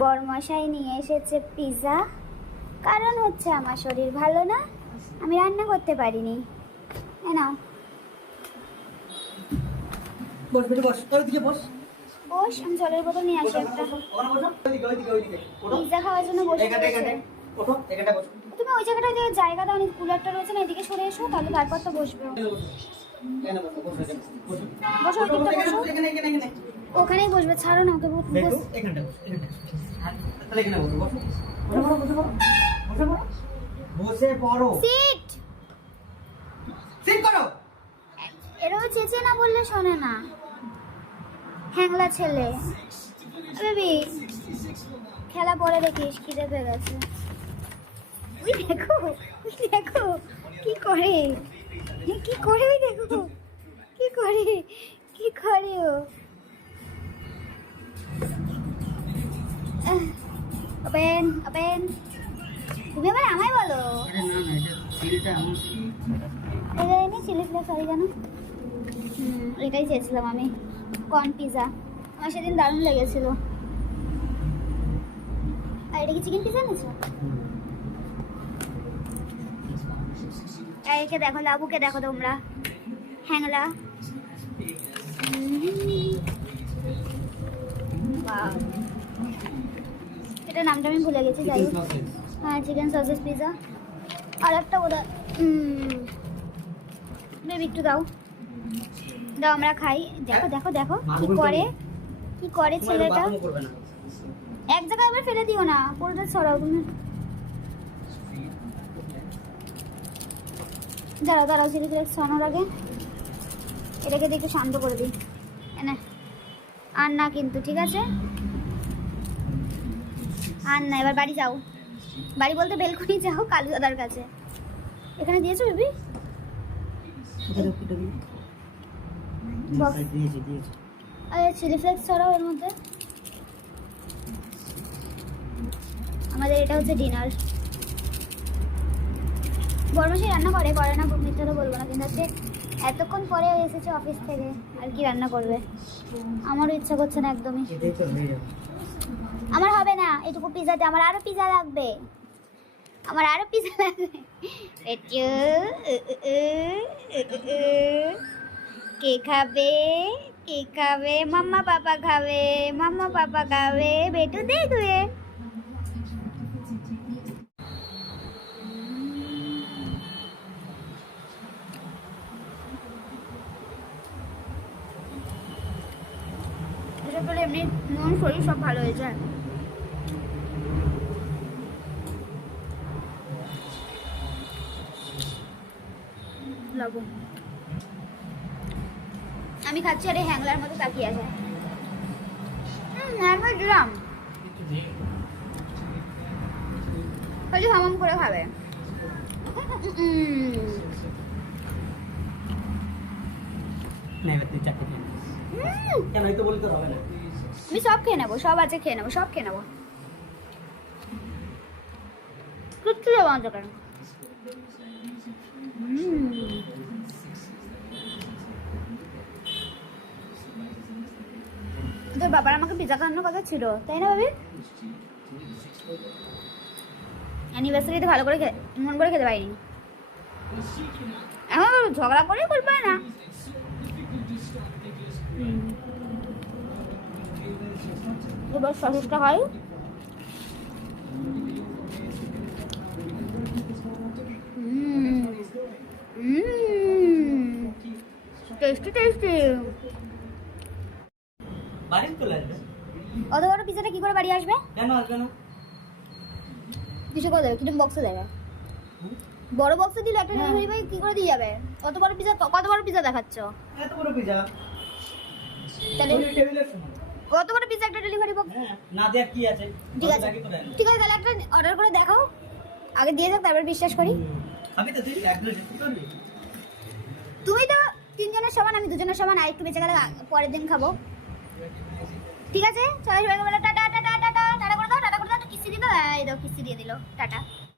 বরমশাই নিয়ে এসেছে পিৎজা কারণ হচ্ছে আমার শরীর ভালো না আমি রান্না করতে পারিনি। নাও। বস বস ওইদিকে বস। বস আমি জলের বোতল নিয়ে আসি একটা। পিৎজা খাওয়ার জন্য বসে তুমি ওই জায়গাটায় যে জায়গা দাও কুলারটা রয়েছে না এদিকে সরে এসো তাহলে তারপর তো বসবে। বসো বসো ওখানেই বসবে ছাড়ো না ওকে বস- দেখো এখানে বসো বসো। পড়ো বসে পড়ো বসে। পড়ো বসে। পড়ো। সিট! সিট করো। এরাও চেঁচে না বললে শোনে না। হ্যাংলা ছেলে। বেবি খেলা পরে দেখিস খিদে পেয়ে গেছে। ওই দেখো ওই দেখো কি করে? কি করে ওই দেখো? তুমি আবার আমায় বলো। এটা এনে চিলি ফ্লেক্স হয় কেন এটাই চেয়েছিলাম আমি কর্ন পিজা। আমার সেদিন দারুণ লেগেছিল। আর এটা কি চিকেন পিজা আর একে দেখো লাবুকে দেখো তোমরা। হ্যাংলা. এটা নামটা আমি ভুলে গেছি যাই হোক। হ্যাঁ চিকেন সসেস পিজা আর একটা ওরা বেবি একটু দাও। দাও আমরা খাই। দেখো দেখো দেখো কি করে কি করে ছেলেটা? এক জায়গায় আবার ফেলে দিও না পুরোটা ছড়াও তুমি। দাঁড়াও দাঁড়াও চিলি ফ্লেক্স ছড়ানোর আগে এটাকে একটু শান্ত করে দিই। এনে আর না কিন্তু ঠিক আছে? আর না এবার বাড়ি যাও। বাড়ি বলতে বেলকুনি যাও কালু দাদার কাছে। এখানে দিয়েছ বেবি? আরে চিলি ফ্লেক্স ছড়াও এর মধ্যে। আমাদের এটা হচ্ছে ডিনার বর্মশাই রান্না করে করে না মিথ্যা তো বলব না কিন্তু হচ্ছে এতক্ষণ পরে এসেছে অফিস থেকে আর কি রান্না করবে? আমারও ইচ্ছা করছে না একদমই। আমার হবে না এটুকু পিজাতে আমার আরও পিজা লাগবে। আমার আরও পিজা লাগবে। উ, উ, উ, উ। কে খাবে? কে খাবে? মাম্মা পাপা খাবে। মাম্মা পাপা খাবে। বেটু দে তুই এসব করে এমনি মন শরীর সব ভালো হয়ে যায়। লবণ আমি খাচ্ছি আরে হ্যাংলার মতো তাকিয়ে আছে। হ্যাংলার খালি হামাম করে খাবে। আমি সব খেয়ে নেব সব আছে খেয়ে নেব সব খেয়ে নেব। কিচ্ছু দেবো আমাদের বাবার আমাকে পিজা খাওয়ানোর কথা ছিল, তাই না ভাবি? অ্যানিভার্সারিতে ভালো করে মন করে খেতে পারিনি। এখন ঝগড়া করেই করবে না। এবার সসেসটা খাই টেস্টি টেস্টি। বাড়ির চলে আসবে। অত বড় পিজাটা কি করে বাড়ি আসবে? কেন আসবে না? কিছু করে দেবে কিরম বক্সে দেবে। বড় বক্সে দিলে একটা ডেলিভারি বয় কি করে দিয়ে যাবে? কত বড় পিজা কত বড় পিজা দেখাচ্ছ? এত বড় পিজা তাহলে কত বড় পিজা একটা ডেলিভারি বক্স হ্যাঁ না দেখ কি আছে? ঠিক আছে। ঠিক আছে তাহলে একটা অর্ডার করে দেখাও। আগে দিয়ে যাক তারপর বিশ্বাস করি। আমি তো তুই এক মিনিট তুমি তো তিনজনের সমান আমি দুজনের সমান আর একটু বেঁচে গেলে পরের দিন খাব। ঠিক আছে? সবাই সবাইকে বলো, টাটা টাটা টাটা টাটা করে দাও, টাটা করে দাও কিস্তি দিল? এই দাও কিস্তি দিয়ে দিল, টাটা।